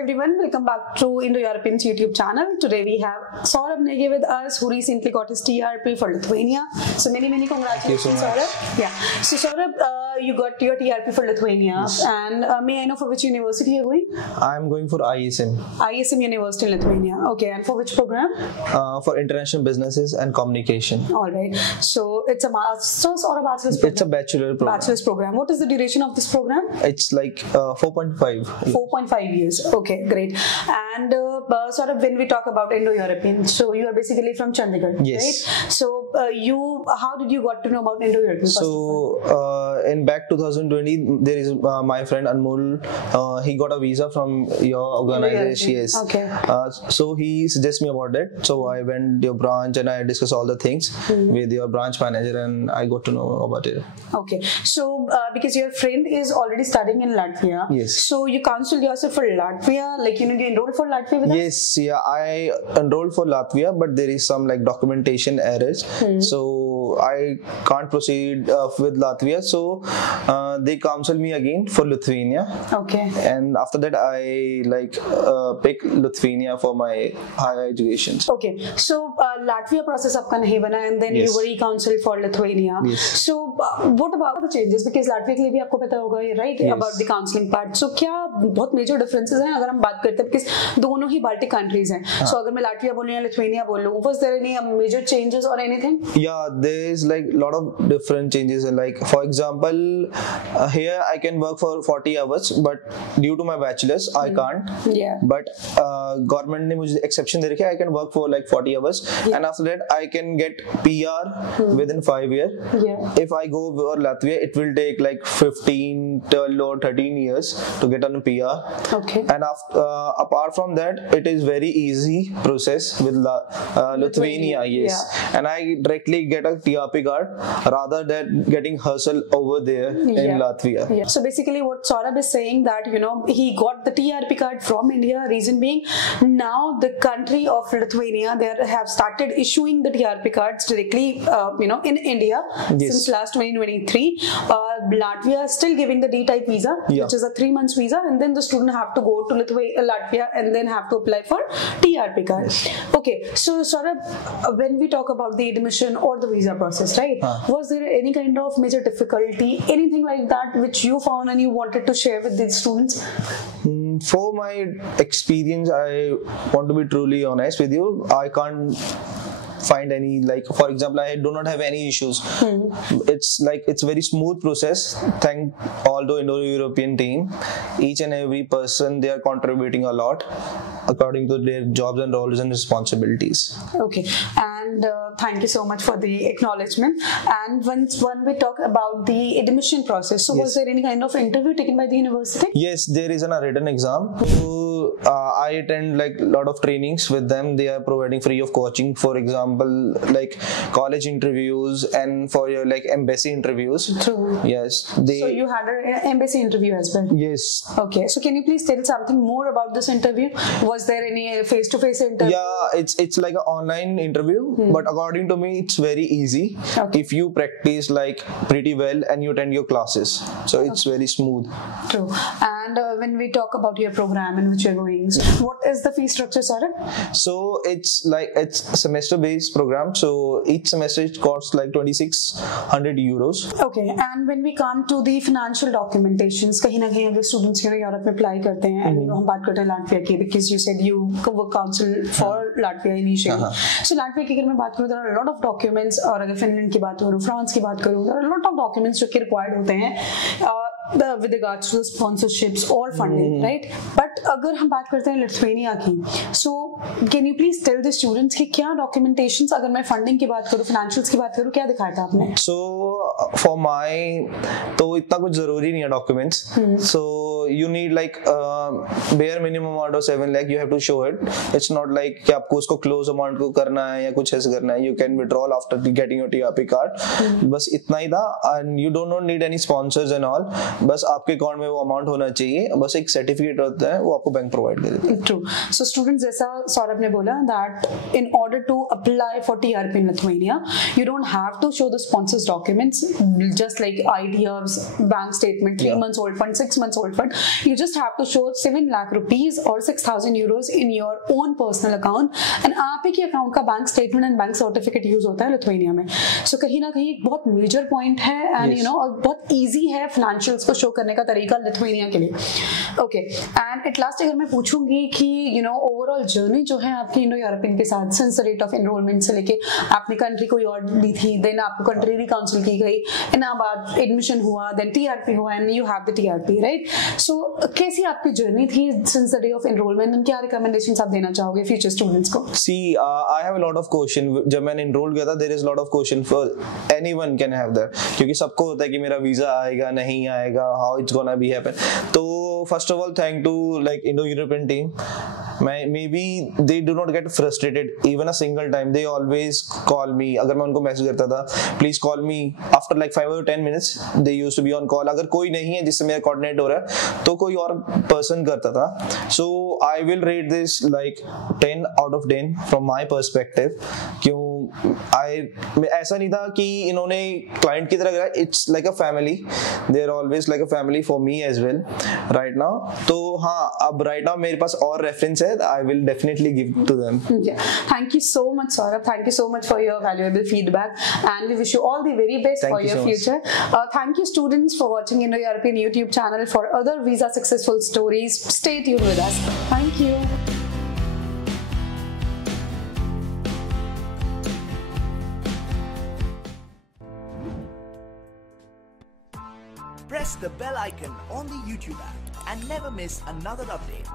everyone, welcome back to Indo-Europeans YouTube channel. Today we have Saurabh Negi with us, who recently got his TRP for Lithuania. So many congratulations, Saurabh. Yeah. So Saurabh, you got your TRP for Lithuania, yes. And may I know for which university you're going? I'm going for ISM. ISM University in Lithuania. Okay, and for which program? For International Businesses and Communication. All right. So it's a master's or a bachelor's program? It's a bachelor program. Bachelor's program. What is the duration of this program? It's like 4.5. 4.5 years. Okay, great. And sort of when we talk about Indo-European, so you are basically from Chandigarh, yes. Right? So how did you got to know about Indo-European? So in back 2020, there is my friend Anmol. He got a visa from your organization. Yes. Okay. So he suggested me about that. So I went to your branch and I discussed all the things with your branch manager, and I got to know about it. Okay. So because your friend is already studying in Latvia, yes. So you counseled yourself for Latvia, like you enrolled for Latvia with us? Yes, yeah, I enrolled for Latvia, but there is some like documentation errors, so I can't proceed with Latvia. So they counseled me again for Lithuania. Okay. And after that, I pick Lithuania for my higher education. Okay. So Latvia process आपका नहीं बना, and then yes. you were recounseled for Lithuania. Yes. So what about the changes? Because Latvia के लिए भी आपको पता होगा, right? Yes. About the counseling part. So क्या बहुत major differences हैं अगर हम बात करते हैं, because दोनों ही Baltic countries हैं. So अगर मैं Latvia बोलूँ या Lithuania बोलूँ, was there any major changes or anything? Yeah, there is like lot of different changes. Like for example, here I can work for 40 hours, but due to my bachelor's, I can't. Yeah. But government ने मुझे exception दे रखा है. I can work for like 40 hours, and after that I can get PR within 5 years. Yeah. If I go for Latvia, it will take like 15, 12 or 13 years to get on a PR. Okay. And apart from that, it is very easy process with Lithuania. Yes. Yeah. And I directly get a TRP card rather than getting hustle over there in Latvia. Yeah. So basically what Saurabh is saying that, he got the TRP card from India. Reason being, now the country of Lithuania, they have started issuing the TRP cards directly, in India, yes. since last 2023. Latvia is still giving the D-type visa, which is a 3 months visa, and then the student have to go to Latvia and then have to apply for TRP card. Yes. Okay, so Saurabh, when we talk about the admission or the visa process, right? Was there any kind of major difficulty, anything like that which you found and you wanted to share with the students? For my experience, I want to be truly honest with you. I can't find any, like for example, I do not have any issues. It's very smooth process. Thank all the Indo-European team. Each and every person, they are contributing a lot according to their jobs and roles and responsibilities. Okay, and thank you so much for the acknowledgement. And when we talk about the admission process, so yes. Was there any kind of interview taken by the university? Yes, there is a written exam. So I attend like a lot of trainings with them. They are providing free of coaching, for example, like college interviews and for your like embassy interviews. True. Yes. So you had an embassy interview as well? Yes. Okay, so can you please tell something more about this interview? Was there any face-to-face interview? Yeah, it's like an online interview, but according to me, it's very easy if you practice like pretty well and you attend your classes. So it's very smooth. True. And when we talk about your program in which you're going, so what is the fee structure, Saurabh? So it's a semester-based program. So each semester it costs like 2,600 euros. Okay. And when we come to the financial documentations, कहीं ना कहीं अगर students Europe में apply करते हैं, and हम बात करते हैं Latvia की, because you said you were counsel for Latvia initially. So Latvia की अगर मैं बात करूँ, there are a lot of documents, और अगर Finland की बात करूँ, France की बात करूँ, there are a lot of documents जो कि required होते हैं with regards to the sponsorships or funding, right? But अगर हम बात करते हैं Lithuania की, so can you please tell the students कि क्या documentations, अगर मैं funding की बात करूँ, financials की बात करूँ, क्या दिखाया था आपने? So for my, तो इतना कुछ जरूरी नहीं है documents. So you need like bare minimum amount of 7 lakh. You have to show it. It's not like कि आपको उसको close amount को करना है या कुछ ऐसे करना है. You can withdraw after getting your TRP card. बस इतना ही था, and you do not need any sponsors and all. बस आपके अकाउंट में वो अमाउंट होना चाहिए, बस एक सर्टिफिकेट होता है वो आपको बैंक प्रोवाइड कर देता है। ट्रू। सो स्टूडेंट्स, जैसा सौरभ ने बोला that in order to apply for TRP in Lithuania, you don't have to show the sponsors documents, just like IDs, bank statement, 3 months old fund, 6 months old fund. You just have to show 7 lakh rupees or 6,000 euros in your own personal account, and आप ही के account का bank statement and bank certificate use होता है Lithuania में। सो कहीं ना कहीं बहुत मेजर पॉइंट है, एंड यू नो और बहुत ईजी है फाइनेंशियल्स को शो करने का तरीका लिथुआनिया के लिए। ओके, एंड एट लास्ट अगर मैं पूछूंगी कि यू नो ओवरऑल जर्नी जो है आपकी इंडो यूरोपियन के साथ, सिंस रेट ऑफ एनरोलमेंट से लेके आपने कंट्री कोई और ली थी, देन आपको कंट्री रिकाउंसिल की गई, एंड अब एडमिशन हुआ, देन TRP हुआ, and you have the TRP, right? So कैसी आपकी जर्नी थी since the day of enrolment, and क्या रिकमेंडेशंस आप देना चाहोगे फ्यूचर स्टूडेंट्स को? See I have a lot of question. जब मैंने एनरोल किया था, there is lot of question for anyone can have that, क्योंकि सबको होता है कि मेरा वीजा आएगा नहीं आएगा, how it's gonna be happen. तो first of all thank to like Indo European team. Maybe they do not get frustrated even a single time. They always call me. अगर मैं उनको मैसेज करता था, please call me after like 5 or 10 minutes. They used to be on call. अगर कोई नहीं है जिससे मेरा कोऑर्डिनेट हो रहा है तो कोई और पर्सन करता था। So I will rate this like 10 out of 10 from my perspective. क्यों ऐसा नहीं था कि इन्होंने क्लाइंट की तरह करा, it's like a family, they are always like a family for me as well right now. तो हाँ, अब राइट नाउ मेरे पास और रेफरेंस है, I will definitely give to them. Thank you so much Saurabh, thank you so much for your valuable feedback, and we wish you all the very best for your future. Thank you students for watching Indo European YouTube channel for other visa successful stories. Stay tuned with us. Thank you. Press the bell icon on the YouTube app and never miss another update.